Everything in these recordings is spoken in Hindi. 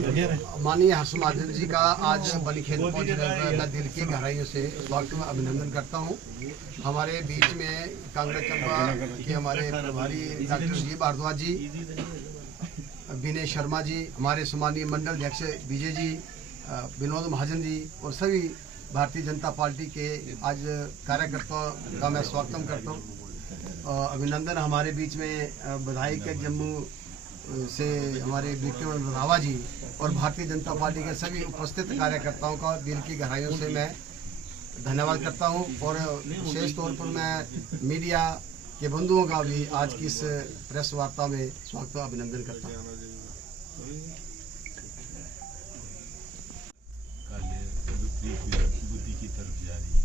माननीय हर्ष महाजन जी का आज बनीखेत पहुंचने पर मैं दिल की गहराइयों से स्वागत में अभिनंदन करता हूं। हमारे बीच में कांग्रेस चंबा के हमारे प्रभारी डॉक्टर जी भारद्वाज जी, विनय शर्मा जी, हमारे सम्मानीय मंडल अध्यक्ष विजय जी, विनोद महाजन जी और सभी भारतीय जनता पार्टी के आज कार्यकर्ताओं का मैं स्वागत करता हूँ। अभिनंदन हमारे बीच में बधाई के जम्मू से हमारे विक्रम रंधावा जी और भारतीय जनता पार्टी के सभी उपस्थित कार्यकर्ताओं का दिल की गहराइयों से मैं धन्यवाद करता हूं और विशेष तौर पर मैं मीडिया के बंधुओं का भी आज की इस प्रेस वार्ता में स्वागत और अभिनंदन करता हूं। बुद्धि की तरफ जा रही है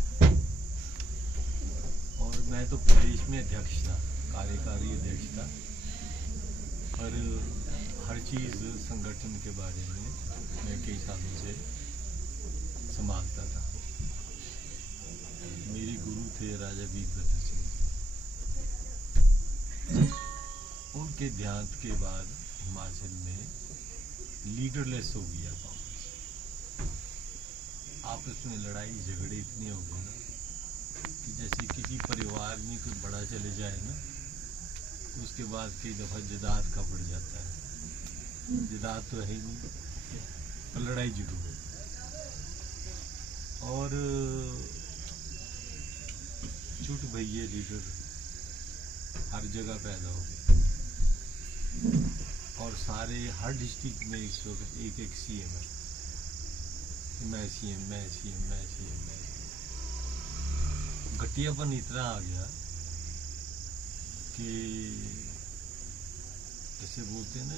और मैं तो प्रदेश में अध्यक्ष था, कार्यकारी अध्यक्ष था, पर हर चीज़ संगठन के बारे में मैं कई सालों से संभालता था। मेरे गुरु थे राजा वीरभद्र सिंह जी। उनके देहांत के बाद हिमाचल में लीडरलेस हो गया कांग्रेस। आपस में लड़ाई झगड़े इतने हो गए ना कि जैसे किसी परिवार में कोई बड़ा चले जाए ना, उसके बाद कई दफ़ा जदाद का बढ़ जाता है। जदाद तो है ही नहीं, पर लड़ाई जरूर है। और झूठ भैया लीडर हर जगह पैदा हो गए और सारे हर डिस्ट्रिक्ट में इस वक्त एक एक सीएम है। मैं सीएम, मैं सीएम, मैं सीएम, मैं सीएम। घटियापन इतना आ गया कि जैसे बोलते हैं ना,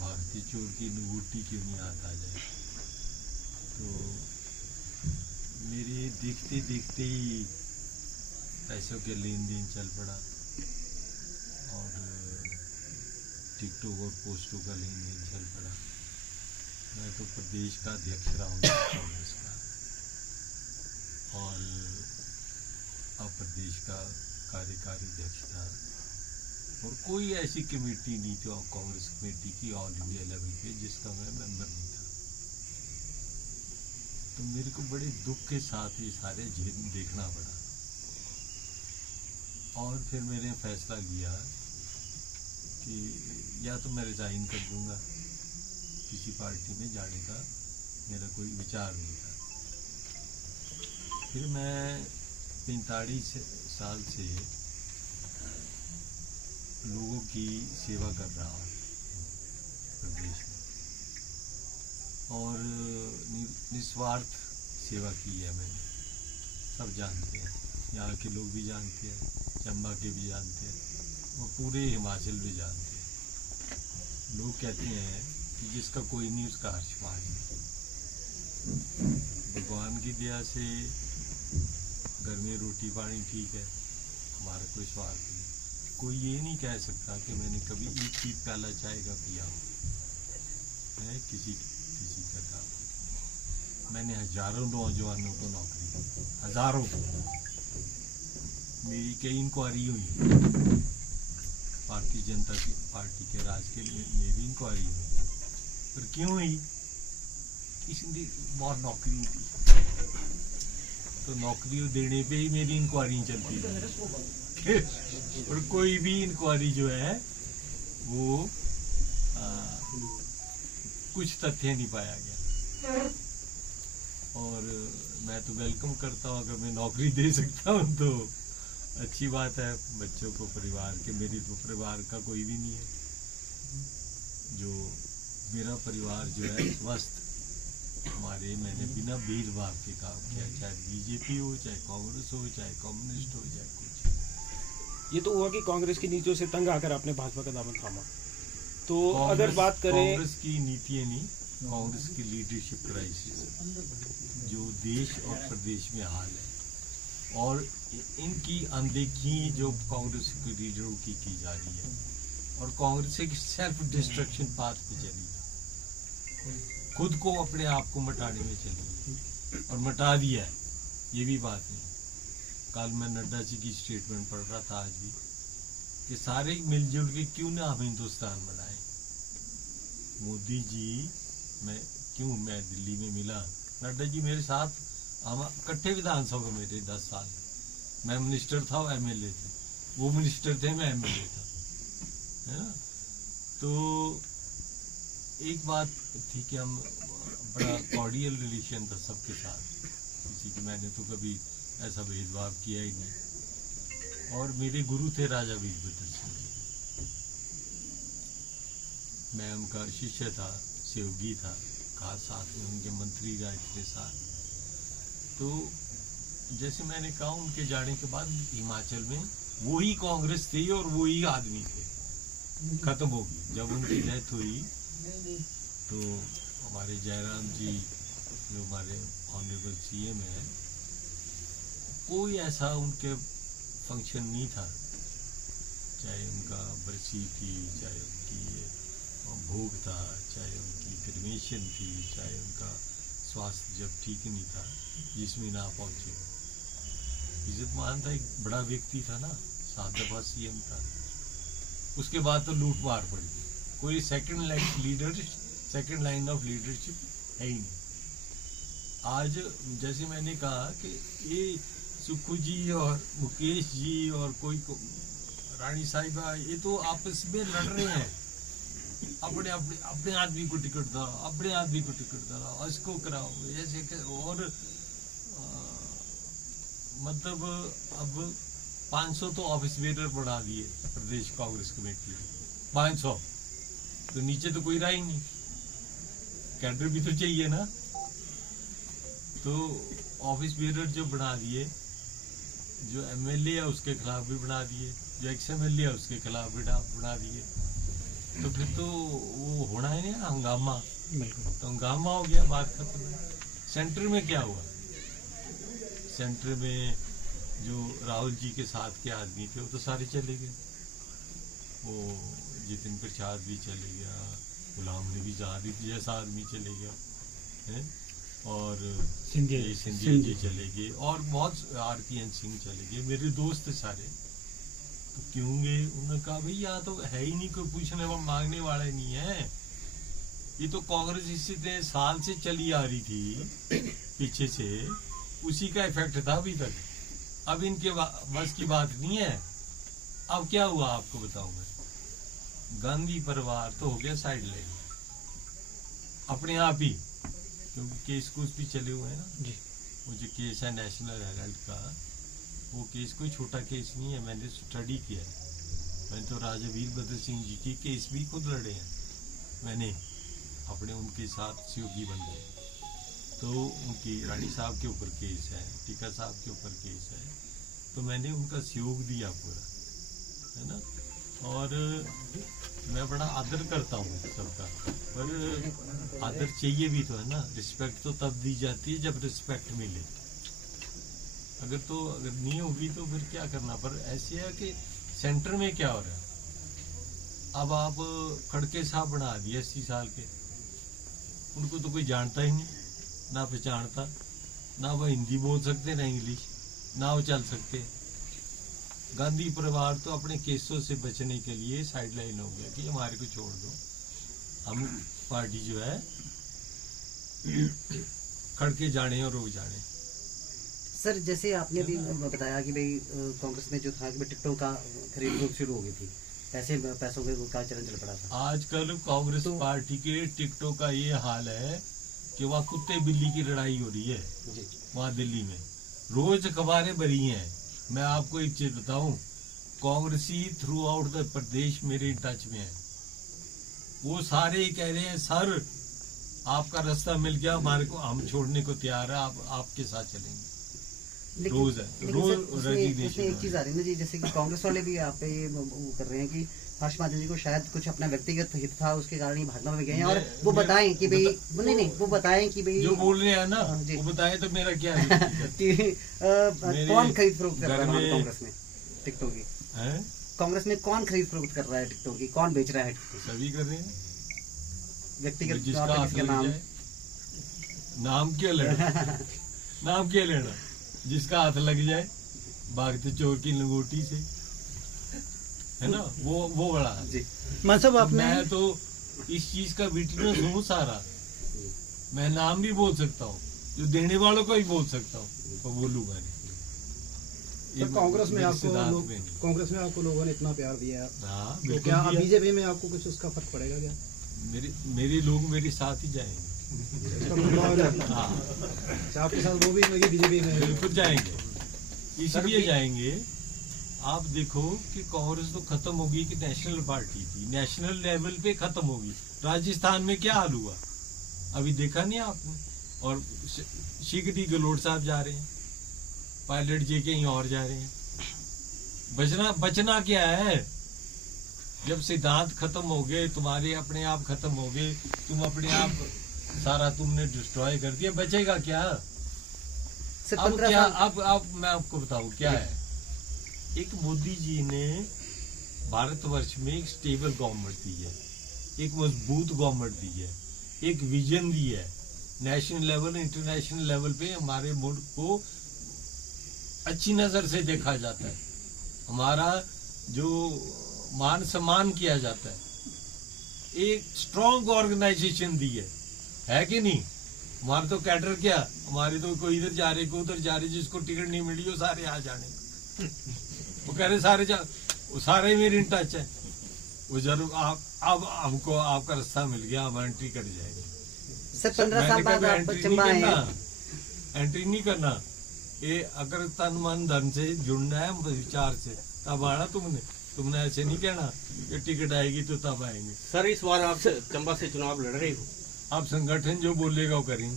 भारतीय चोर की अंगूठी क्यों नहीं हाथ आ जाए। तो मेरे देखते देखते ही पैसों के लेन देन चल पड़ा और टिकटों और पोस्टों का लेन देन चल पड़ा। मैं तो प्रदेश का अध्यक्ष रहा हूँ कांग्रेस का और अब प्रदेश का कार्यकारी अध्यक्ष था और कोई ऐसी कमेटी नहीं थी कांग्रेस कमेटी की ऑल इंडिया लेवल पे जिसका मैं मेंबर नहीं था। तो मेरे को बड़े दुख के साथ ये सारे झेल देखना पड़ा और फिर मैंने फैसला किया कि या तो मैं रिजाइन कर दूंगा, किसी पार्टी में जाने का मेरा कोई विचार नहीं था। फिर मैं 45 साल से लोगों की सेवा कर रहा हूँ प्रदेश में और निस्वार्थ सेवा की है मैंने। सब जानते हैं, यहाँ के लोग भी जानते हैं, चंबा के भी जानते हैं और पूरे हिमाचल भी जानते हैं। लोग कहते हैं कि जिसका कोई नहीं उसका हर्ष पानी। भगवान की दया से घर में रोटी पानी ठीक है, हमारा कोई स्वार्थ नहीं। कोई ये नहीं कह सकता कि मैंने कभी एक ही प्याला चाय का पिया हो है किसी का काम। मैंने हजारों नौजवानों को नौकरी दी, हजारों को। मेरी कई इंक्वायरी हुई, भारतीय जनता पार्टी के राज के में भी इंक्वायरी हुई, पर क्यों हुई? इसलिए बहुत नौकरी थी, तो नौकरी देने पे ही मेरी इंक्वायरी चलती है और कोई भी इंक्वायरी जो है वो कुछ तथ्य नहीं पाया गया। और मैं तो वेलकम करता हूँ, अगर मैं नौकरी दे सकता हूँ तो अच्छी बात है। बच्चों को, परिवार के, मेरी तो परिवार का कोई भी नहीं है। जो मेरा परिवार जो है स्वस्थ, हमारे मैंने बिना भेदभाव के काम किया, चाहे बीजेपी हो, चाहे कांग्रेस हो, चाहे कम्युनिस्ट हो, चाहे कुछ। ये तो हुआ कि कांग्रेस की नीतियों से तंग आकर आपने भाजपा का दामन थामा। तो अगर बात करें कांग्रेस की नीतियां नहीं, कांग्रेस की लीडरशिप क्राइसिस जो देश और प्रदेश में हाल है और इनकी अनदेखी जो कांग्रेस के लीडरों की जा रही है और कांग्रेस एक सेल्फ डिस्ट्रक्शन पाथ पे चली है, खुद को अपने आप को मिटाने में चली और मिटा दिया है। ये भी बात नहीं। कल मैं नड्डा जी की स्टेटमेंट पढ़ रहा था आज भी कि सारे मिलजुल के क्यों ना हम हिंदुस्तान बनाए। मोदी जी, मैं क्यों मैं दिल्ली में मिला, नड्डा जी मेरे साथ हम इकट्ठे विधानसभा में थे 10 साल। मैं मिनिस्टर था, वो एमएलए थे, वो मिनिस्टर थे, मैं एमएलए था, है ना। तो एक बात थी कि हम बड़ा कॉर्डियल रिलेशन था सबके साथ, किसी की मैंने तो कभी ऐसा भेदभाव किया ही नहीं। और मेरे गुरु थे राजा वीरभद्र सिंह जी, मैं उनका शिष्य था, सहयोगी था, खास साथ में उनके मंत्री रहा इतने साल। तो जैसे मैंने कहा, उनके जाने के बाद हिमाचल में वही कांग्रेस थी और वही आदमी थे, खत्म हो गई। जब उनकी डेथ हुई तो हमारे जयराम जी जो हमारे ऑनरेबल सीएम है, कोई ऐसा उनके फंक्शन नहीं था, चाहे उनका बरसी थी, चाहे उनकी भोग था, चाहे उनकी क्रिमेशन थी, चाहे उनका स्वास्थ्य जब ठीक नहीं था, जिसमें ना पहुंचे। इज्जतमान था, एक बड़ा व्यक्ति था ना, 7 दफा सीएम था। उसके बाद तो लूट मार पड़ गई, कोई सेकंड लाइन ऑफ लीडरशिप है ही नहीं। आज जैसे मैंने कहा कि ये सुखू जी और मुकेश जी और कोई रानी साहिबा, ये तो आपस में लड़ रहे हैं, अपने आदमी को टिकट दो, अपने आदमी को टिकट दो, इसको कराओ, ऐसे। और मतलब अब 500 तो ऑफिस बेरर बढ़ा दिए प्रदेश कांग्रेस कमेटी, 500 तो नीचे तो कोई रहा ही नहीं, कैडर भी तो चाहिए ना। तो ऑफिस बेरर जो बना दिए, जो एमएलए है उसके खिलाफ भी बना दिए, जो एक्स एमएलए है उसके खिलाफ भी बना दिए। तो फिर तो वो होना है ना हंगामा, तो हंगामा हो गया, बात खत्म। सेंटर में क्या हुआ, सेंटर में जो राहुल जी के साथ के आदमी थे वो तो सारे चले गए, वो जितिन प्रसाद भी चले गया, गुलाम नबी आजाद जैसा आदमी चले गया है, और सिंधिया जी चले गए, और बहुत आरपीएन सिंह चले गए, मेरे दोस्त सारे। तो क्यों गए? उन्होंने कहा भाई यहाँ तो है ही नहीं, कोई पूछने व मांगने वाला नहीं है। ये तो कांग्रेस इतने साल से चली आ रही थी पीछे से, उसी का इफेक्ट था अभी तक। अब इनके बस की बात नहीं है। अब क्या हुआ आपको बताऊंगा, गांधी परिवार तो हो गया साइड लाइन अपने आप ही, क्योंकि केस कुछ भी चले हुए हैं ना जी। वो जो केस है नेशनल हेराल्ड का, वो केस कोई छोटा केस नहीं है, मैंने स्टडी किया है। मैंने तो राजा वीरभद्र सिंह जी की केस भी खुद लड़े हैं, मैंने अपने उनके साथ सहयोगी बन गए। तो उनकी रानी साहब के ऊपर केस है, टीका साहब के ऊपर केस है, तो मैंने उनका सहयोग दिया पूरा, है ना। और मैं बड़ा आदर करता हूँ सबका, पर आदर चाहिए भी तो है ना। रिस्पेक्ट तो तब दी जाती है जब रिस्पेक्ट मिले, अगर नहीं होगी तो फिर क्या करना। पर ऐसे है कि सेंटर में क्या हो रहा है, अब आप खड़के साहब बना दिए 80 साल के, उनको तो कोई जानता ही नहीं, ना पहचानता, ना वो हिंदी बोल सकते ना इंग्लिश, ना वो चल सकते। गांधी परिवार तो अपने केसों से बचने के लिए साइड लाइन हो गया कि हमारे को छोड़ दो, हम पार्टी जो है खड़के जाने और रो जाने। सर जैसे आपने भी बताया कि भाई कांग्रेस में जो था कि टिकटों का खरीद शुरू हो गई थी, पैसों का चलन चल पड़ा था। आजकल कांग्रेस पार्टी के टिकटों का ये हाल है कि वहाँ कुत्ते बिल्ली की लड़ाई हो रही है वहाँ दिल्ली में, रोज अखबारें भरी हैं। मैं आपको एक चीज बताऊं, कांग्रेसी थ्रू आउट द प्रदेश मेरे टच में है, वो सारे कह रहे हैं सर आपका रास्ता मिल गया हमारे को, हम छोड़ने को तैयार है, आपके साथ चलेंगे। रोज है, रोज रेजिग्नेशन। एक चीज आ रही है ना जी, जैसे कि कांग्रेस वाले भी आप पे वो कर रहे हैं कि हर्ष महाजन जी को शायद कुछ अपना व्यक्तिगत हित था, उसके कारण ही भाजपा में गए हैं, और वो बताएं कि भाई नहीं वो बताएं कि भाई जो बोल रहे हैं ना वो बताएं तो मेरा क्या है कौन खरीद फरोख्त कर रहा है कांग्रेस में टिकटों की? कांग्रेस में कौन खरीद फरोख्त कर रहा है टिकटों की, कौन बेच रहा है? सभी कर रहे हैं, व्यक्तिगत नाम क्या लेना नाम क्या लेना, जिसका हाथ लग जाए भागते चोर की लंगोटी से, है ना, वो बड़ा जी। मतलब आपने मैं तो इस चीज का विटनेस हूँ सारा, मैं नाम भी बोल सकता हूँ, जो देने वालों को ही बोल सकता हूँ, तो बोलूंगा नहीं। तो कांग्रेस में मेरे आपको सिद्धांत में नहीं। कांग्रेस में आपको लोगों ने इतना प्यार दिया है, हाँ तो बिल्कुल क्या दिया। बीजेपी में आपको कुछ उसका फर्क पड़ेगा क्या? मेरे लोग मेरे साथ ही जाएंगे। इसका प्रभाव है। हाँ अच्छा, आपके साथ वो भी बीजेपी में है। बिल्कुल जाएंगे, इसलिए जाएंगे। आप देखो कि कांग्रेस तो खत्म होगी कि नेशनल पार्टी थी, नेशनल लेवल पे खत्म होगी। राजस्थान में क्या हाल हुआ अभी देखा नहीं आपने? और शीघ्र गहलोत साहब जा रहे हैं, पायलट जी कहीं और जा रहे हैं। बचना क्या है? जब सिद्धांत खत्म हो गए, तुम्हारे अपने आप खत्म हो गए, तुम अपने आप सारा तुमने डिस्ट्रॉय कर दिया, बचेगा क्या? सर अब 15 क्या साल अब मैं आपको बताऊं क्या है। एक मोदी जी ने भारतवर्ष में एक स्टेबल गवर्नमेंट दी है, एक मजबूत गवर्नमेंट दी है, एक विजन दी है। नेशनल लेवल इंटरनेशनल लेवल पे हमारे मुल्क को अच्छी नजर से देखा जाता है, हमारा जो मान सम्मान किया जाता है, एक स्ट्रॉन्ग ऑर्गेनाइजेशन दी है कि नहीं? हमारे तो कैडर क्या, हमारे तो कोई इधर जा रहे कोई उधर जा रहे, जिसको टिकट नहीं मिली वो सारे आ जाने। वो कह रहे सारे वो सारे मेरे इन टच है। वो जरूर आप अब हमको आपका रास्ता मिल गया, हम एंट्री कर जाएंगे। सर 15 साल बाद आप चंबा आए हैं। एंट्री नहीं करना, ये अगर तन मन धन से जुड़ना है विचार से, तब आना। तुमने ऐसे नहीं कहना कि टिकट आएगी तो तब आएंगे। सर इस बार आप चंबा से चुनाव लड़ रहे हो, आप संगठन जो बोलेगा वो करेंगे।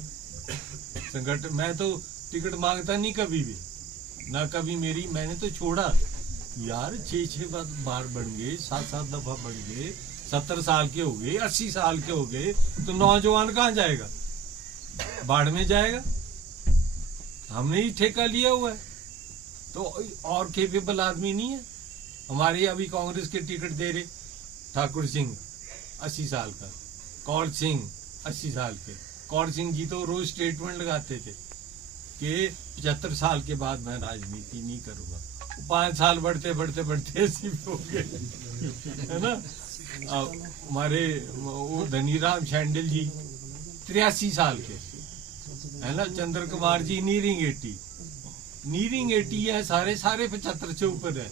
संगठन मैं तो टिकट मांगता नहीं कभी भी, ना कभी मेरी मैंने तो छोड़ा यार। 6 बार बन गए, 7 दफा बन गए, 70 साल के हो गए, 80 साल के हो गए, तो नौजवान कहाँ जाएगा? बाढ़ में जाएगा। हमने ही ठेका लिया हुआ है, तो और केपेबल आदमी नहीं है। हमारे अभी कांग्रेस के टिकट दे रहे ठाकुर सिंह 80 साल का, कौर सिंह 80 साल के। कौर सिंह जी तो रोज स्टेटमेंट लगाते थे कि 75 साल के बाद मैं राजनीति नहीं करूंगा। 5 साल बढ़ते बढ़ते बढ़ते 80 हो गए, है ना। हमारे वो धनीराम शांडिल जी 83 साल के, है ना। चंद्र कुमार जी नीरिंग 80 है। सारे 75 से ऊपर है।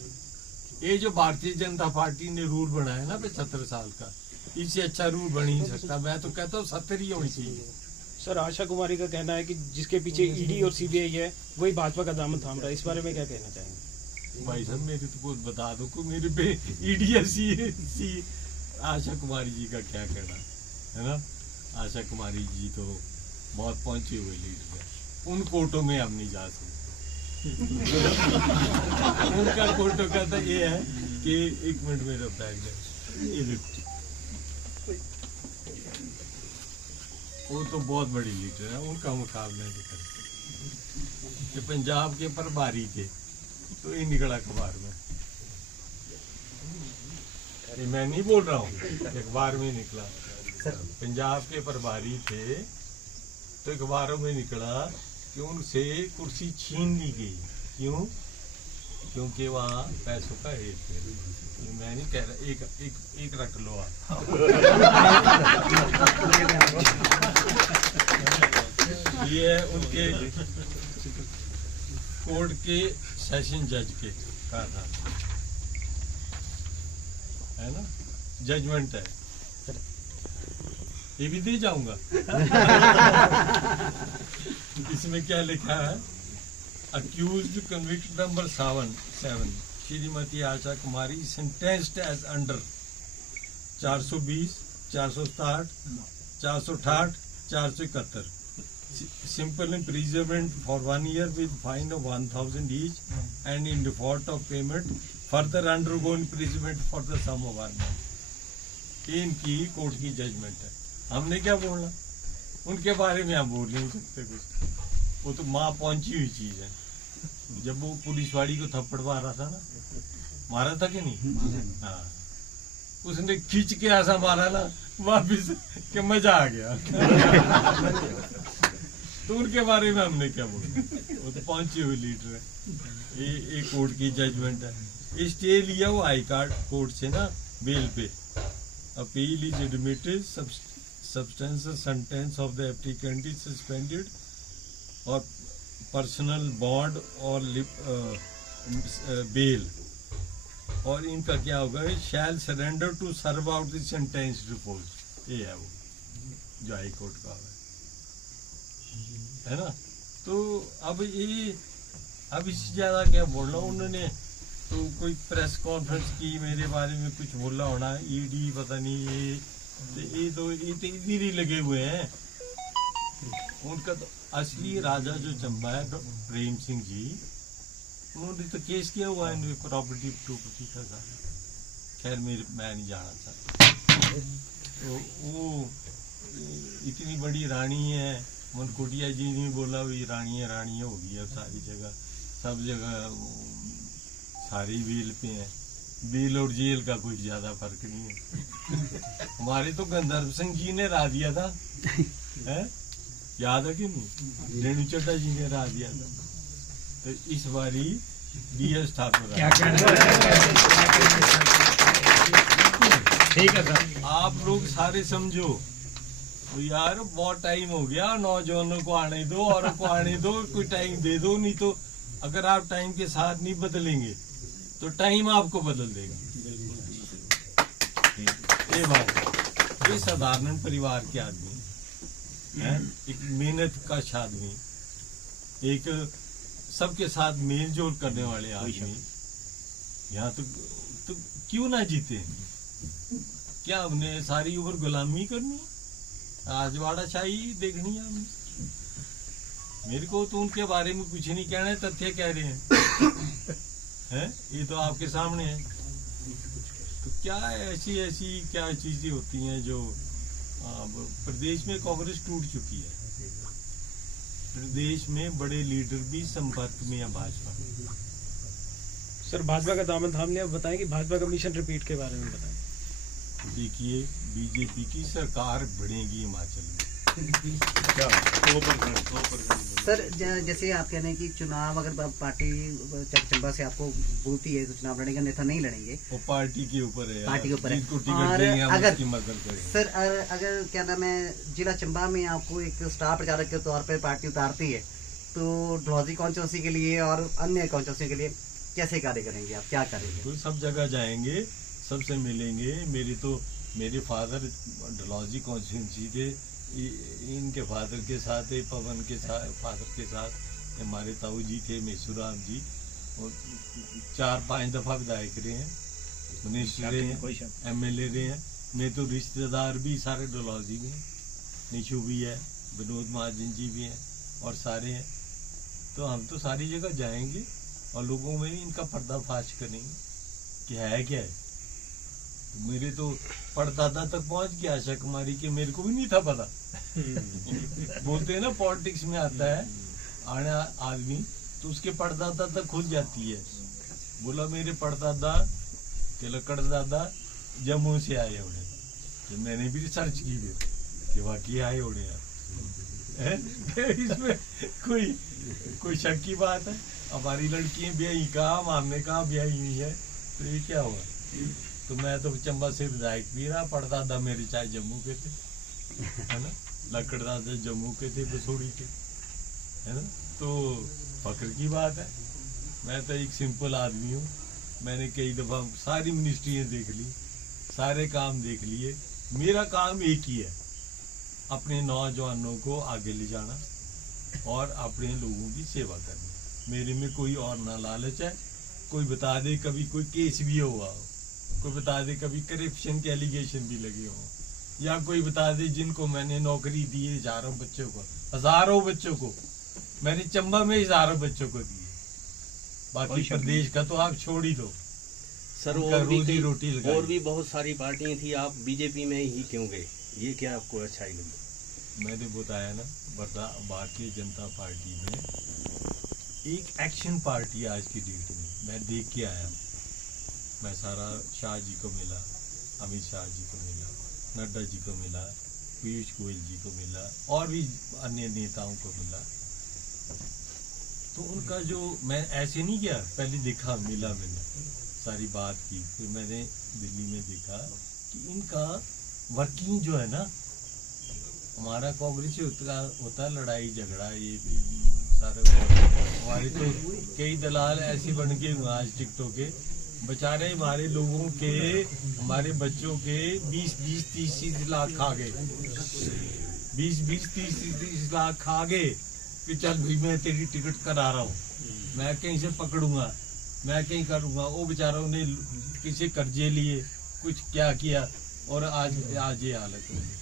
ये जो भारतीय जनता पार्टी ने रूल बनाया है ना 75 साल का, इससे अच्छा रूल बन ही नहीं सकता। मैं तो कहता हूँ 70 ही होनी चाहिए। सर आशा कुमारी का कहना है कि जिसके पीछे ईडी और सीबीआई है वही भाजपा का दामन थाम रहा है, इस बारे में क्या कहना चाहेंगे? भाई साहब मेरे तो कुछ बता दो को मेरे पे ईडी आशा कुमारी जी का क्या कहना है ना। आशा कुमारी जी तो बहुत पहुंचे हुए लीडर है, उन कोर्टों में हम नहीं जा सकते। उनका कोर्टों का तो ये है कि 1 मिनट मेरा बैग है, वो तो बहुत बड़ी लीडर है, उनका मुकाबला नहीं करते। ये पंजाब के प्रभारी थे तो ये निकला अखबार में, ये मैं नहीं बोल रहा हूँ, अखबार में निकला। पंजाब के प्रभारी थे तो अखबारों में निकला कि उनसे कुर्सी छीन ली गई। क्यों? क्योंकि वहाँ पैसों का हेर फेर। मैं नहीं कह रहा, एक रख लो आप। ये उनके कोर्ट के सेशन जज के कहा था, है ना, जजमेंट है। ये भी दे जाऊंगा। इसमें क्या लिखा है? Accused convict number 7 Shrimati Asha Kumari sentenced as under 420, 467, 468, 471 simple imprisonment for 1 year with fine of 1,000 each, and in default of payment further undergo imprisonment for the sum of 1 month. ये इनकी कोर्ट की जजमेंट है, हमने क्या बोलना? उनके बारे में हम बोल नहीं सकते कुछ, वो तो माँ पहुंची हुई चीज है। जब वो पुलिस वाली को थप्पड़ मारा था ना, मारा था कि नहीं? हाँ, उसने खींच के ऐसा मारा ना वापिस कि मजा आ गया। तो उनके बारे में हमने क्या बोलना? वो तो पहुंची हुई लीडर है। ये कोर्ट की जजमेंट है। ये स्टे लिया वो हाई कोर्ट से ना बेल पे। Appeal is admitted substantial sentence of the applicant is suspended or personal bond or bail, और इनका क्या होगा, shall surrender to serve out the sentence report, ये है वो जो हाई कोर्ट का है ना। तो अब इससे ज्यादा क्या बोलना, उन्होंने तो कोई प्रेस कॉन्फ्रेंस की, मेरे बारे में कुछ बोला होना, ईडी पता नहीं ये तो इधर ही लगे हुए हैं। उनका तो असली राजा जो चंबा है प्रेम सिंह जी, उन्होंने तो केस किया हुआ है प्रॉपर्टी का सारा। खैर मैं नहीं जाना चाहता। तो वो इतनी बड़ी रानी है, मनकोटिया जी ने बोला वही रानी होगी अब सारी जगह, सब जगह सारी बेल पे हैं। बेल और जेल का कोई ज्यादा फर्क नहीं है। हमारे तो गंधर्व सिंह जी ने रा दिया था, है याद है कि नहीं, रेणु चड्डा जी ने रा दिया था। तो इस बारी DS ठाकुर ठीक है सर, आप लोग सारे समझो तो यार बहुत टाइम हो गया, नौजवानों को आने दो, औरों को आने दो, कोई टाइम दे दो। नहीं तो अगर आप टाइम के साथ नहीं बदलेंगे तो टाइम आपको बदल देगा। ये बात, ये साधारण परिवार के आदमी हैं, एक मेहनत का आदमी, एक सबके साथ मेल जोल करने वाले आदमी, यहाँ तो क्यों ना जीते? क्या हमने सारी उम्र गुलामी करनी, राजवाड़ा शाही देखनी है हमने? मेरे को तो उनके बारे में कुछ नहीं कहना है, तथ्य कह रहे हैं ये तो आपके सामने है। तो क्या ऐसी क्या चीजें होती हैं जो प्रदेश में कांग्रेस टूट चुकी है, प्रदेश में बड़े लीडर भी संपर्क में है भाजपा। सर भाजपा का दामन थाम लिया, बताएं कि भाजपा का मिशन रिपीट के बारे में बताएं। देखिए बीजेपी की सरकार बढ़ेगी हिमाचल में। सर जैसे आप कह रहे हैं कि चुनाव अगर पार्टी चंबा से आपको बोलती है तो चुनाव लड़ेंगे, अन्यथा नहीं लड़ेंगे, वो पार्टी के ऊपर है, पार्टी के ऊपर है। और अगर सर सर अगर क्या नाम है, जिला चंबा में आपको एक स्टार प्रचारक के तौर पर पार्टी उतारती है, तो डलहौजी कॉन्स्टिट्यूंसी के लिए और अन्य कॉन्स्टिट्यूंसी के लिए कैसे कार्य करेंगे आप, क्या करेंगे? तो सब जगह जाएंगे, सबसे मिलेंगे। मेरे फादर डलहौजी कॉन्स्टिट्यूंसी के, इनके फादर के साथ, पवन के साथ, फादर के साथ हमारे ताऊ जी थे, मेसूराम जी, और 4-5 दफा विधायक रहे हैं, मिनिस्टर रहे हैं, MLA रहे हैं। मैं तो रिश्तेदार भी सारे डलहौजी में, निशु भी है, विनोद महाजन जी भी हैं, और सारे हैं। तो हम तो सारी जगह जाएंगे और लोगों में इनका पर्दाफाश करेंगे कि है क्या है। मेरे तो पड़दादा तक पहुंच गया आशा कुमारी के, मेरे को भी नहीं था पता। बोलते हैं ना पॉलिटिक्स में आता है आने आदमी, तो उसके पड़दादा तक खुल जाती है। बोला मेरे पड़दादा के लकड़ दादा जम्मू से आए होने, तो मैंने भी रिसर्च की कि वाकई आए होने इसमें कोई शक की बात है? हमारी लड़कियां ब्याही कहाँ, हमने कहाँ ब्याही हुई है, तो ये क्या हुआ? तो मैं तो चंबा से विधायक भी रहा, पड़दादा मेरे चाहे जम्मू के थे, है ना, लकड़ दादा जम्मू के थे, बसोड़ी के, है ना। तो फक्र की बात है। मैं तो एक सिंपल आदमी हूँ, मैंने कई दफा सारी मिनिस्ट्रियाँ देख ली, सारे काम देख लिए। मेरा काम एक ही है, अपने नौजवानों को आगे ले जाना और अपने लोगों की सेवा करनी। मेरे में कोई और ना लालच है। कोई बता दे कभी कोई केस भी हुआ हो, कोई बता दे कभी करप्शन के एलिगेशन भी लगे हो, या कोई बता दे जिनको मैंने नौकरी दी है हजारों बच्चों को मैंने चंबा में हजारों बच्चों को दिए। बाकी प्रदेश का तो आप छोड़ ही दो सर। और भी बहुत सारी पार्टियां थी, आप बीजेपी में ही क्यों गए? ये क्या आपको अच्छा ही लगा? मैंने बताया ना, भारतीय जनता पार्टी में एक एक्शन पार्टी आज की डेट में मैं देख के आया। मैं सारा शाह जी को मिला, अमित शाह जी को मिला, नड्डा जी को मिला, पीयूष गोयल जी को मिला, और भी अन्य नेताओं को मिला। तो उनका जो, मैं ऐसे नहीं गया, पहले देखा, मिला, मैंने सारी बात की, फिर मैंने दिल्ली में देखा कि इनका वर्किंग जो है ना, हमारा कांग्रेस ही होता लड़ाई झगड़ा ये सारे। हमारे तो कई दलाल ऐसे बन के हुए आज टिकटों के, बेचारे हमारे लोगों के, हमारे बच्चों के 20-30 लाख खा गए, 20-30 लाख खा गए कि चल भाई मैं तेरी टिकट करा रहा हूँ, मैं कहीं से पकड़ूंगा, मैं कहीं करूंगा। वो बेचारों ने किसी कर्जे लिए, कुछ क्या किया और आज ये हालत हो गई।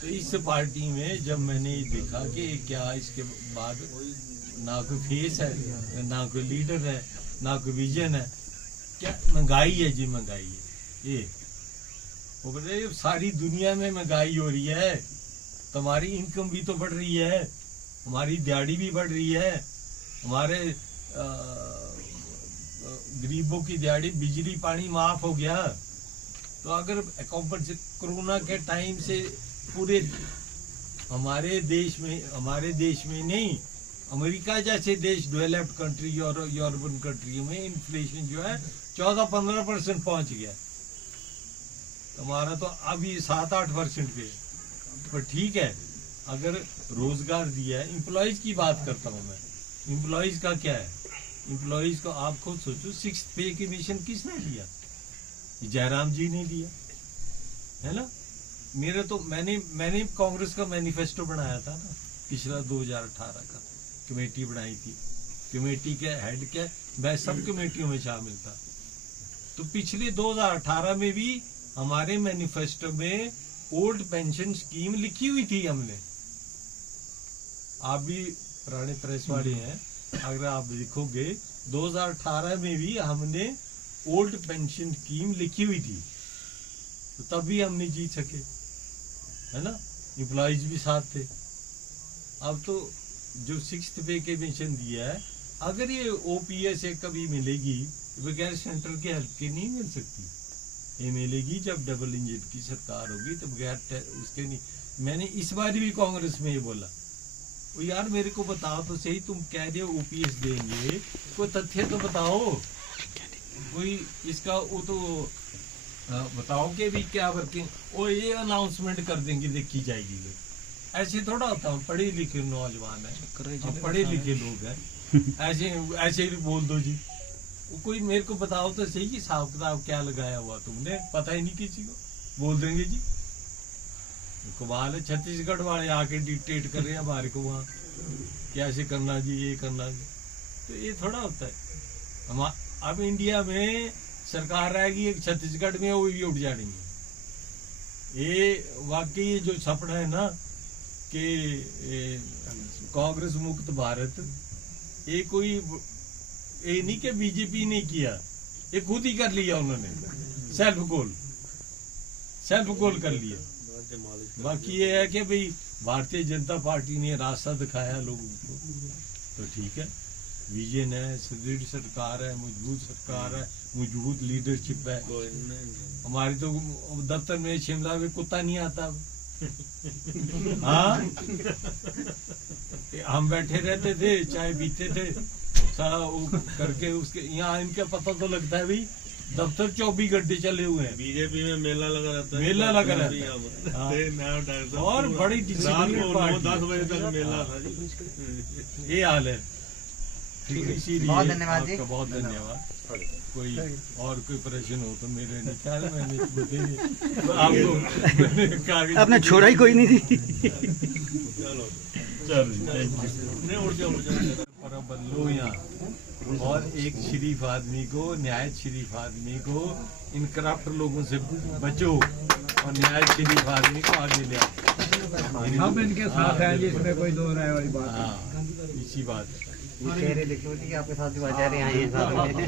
तो इस पार्टी में जब मैंने देखा कि क्या इसके बाद ना कोई फेस है, ना कोई लीडर है, ना कोई विजन है, क्या महंगाई है जी, महंगाई है ये। वो बोले सारी दुनिया में महंगाई हो रही है, तुम्हारी इनकम भी तो बढ़ रही है, हमारी दिहाड़ी भी बढ़ रही है, हमारे गरीबों की दिहाड़ी, बिजली पानी माफ हो गया। तो अगर कोरोना के टाइम से पूरे हमारे देश में नहीं, अमेरिका जैसे देश, डेवलप्ड कंट्री और यूरोपियन कंट्री में इन्फ्लेशन जो है 14-15% पहुंच गया, हमारा तो अभी 7-8% पे है। पर ठीक है, अगर रोजगार दिया है, एम्प्लॉयज की बात करता हूँ मैं, एम्प्लॉयज का क्या है, एम्प्लॉयज को आप खुद सोचो, 6th पे की मिशन किसने दिया? जयराम जी ने दिया है ना। मेरे तो मैंने कांग्रेस का मैनिफेस्टो बनाया था ना, पिछला 2018 का, कमेटी बनाई थी, कमेटी के हेड के मैं सब कमेटियों में शामिल था। तो पिछले 2018 में भी हमारे मैनिफेस्टो में ओल्ड पेंशन स्कीम लिखी हुई थी हमने। आप भी पुराने प्रेस वाले हैं, अगर आप लिखोगे 2018 में भी हमने ओल्ड पेंशन स्कीम लिखी हुई थी, तो तब भी हम नहीं जीत सके, है ना, एम्प्लॉयज भी साथ थे। अब तो जो 6th पे के मिशन दिया है, अगर ये OPS एक कभी मिलेगी बगैर सेंटर के हेल्प के नहीं मिल सकती, ये मिलेगी जब डबल इंजन की सरकार होगी, तो बगैर उसके नहीं। मैंने इस बार भी कांग्रेस में ये बोला, वो यार मेरे को बताओ तो सही, तुम कह रहे हो OPS देंगे, कोई तथ्य तो बताओ, कोई इसका वो तो बताओ कि भी क्या वर्किंग, वो ये अनाउंसमेंट कर देंगे, देखी जाएगी। ऐसे थोड़ा होता है, पढ़े लिखे नौजवान है, पढ़े लिखे लोग हैं, ऐसे ही बोल दो जी। कोई मेरे को बताओ तो सही कि हिसाब किताब क्या लगाया हुआ तुमने, पता ही नहीं किसी को, बोल देंगे जी। कमाल है, छत्तीसगढ़ वाले आके डिक्टेट कर रहे हैं हमारे को वहाँ कैसे करना जी, ये करना जी। तो ये थोड़ा होता है। हम अब इंडिया में सरकार रहेगी एक छत्तीसगढ़ में, वो भी उठ जाएंगे। ये वाकई जो सपना है ना कि कांग्रेस मुक्त भारत, ये कोई ये नहीं कि बीजेपी ने किया, ये खुद ही कर लिया उन्होंने, सेल्फ गोल कर लिया। बाकी ये है कि भाई भारतीय जनता पार्टी ने रास्ता दिखाया लोगों को, तो ठीक है, विजन है, सुदृढ़ सरकार है, मजबूत सरकार है, मजबूत लीडरशिप है। हमारे तो दफ्तर में शिमला में कुत्ता नहीं आता। हाँ, हम बैठे रहते थे, चाय पीते थे, सारा वो करके उसके यहाँ इनका पता तो लगता है भाई दफ्तर 24 घंटे चले हुए हैं। बीजेपी में मेला लगा रहता है, मेला लगा रहता है, और बड़ी डिसिप्लिन पार्टी, 10 बजे तक मेला था। ये हाल है। बहुत धन्यवाद जी, बहुत धन्यवाद। कोई और कोई प्रश्न हो तो मेरे निकाल, मैंने आपको आपने छोड़ा ही कोई नहीं थी। पर बदलो यहाँ, और एक शरीफ आदमी को, न्याय शरीफ आदमी को, इन करप्ट लोगों से बचो और न्याय शरीफ आदमी को आगे ले आओ। हम इनके साथ हैं, इसमें कोई दो राय वाली बात। हाँ, इसी बात है। चेहरे देखो जी, आपके साथ जो चेहरे आए हैं साथ में।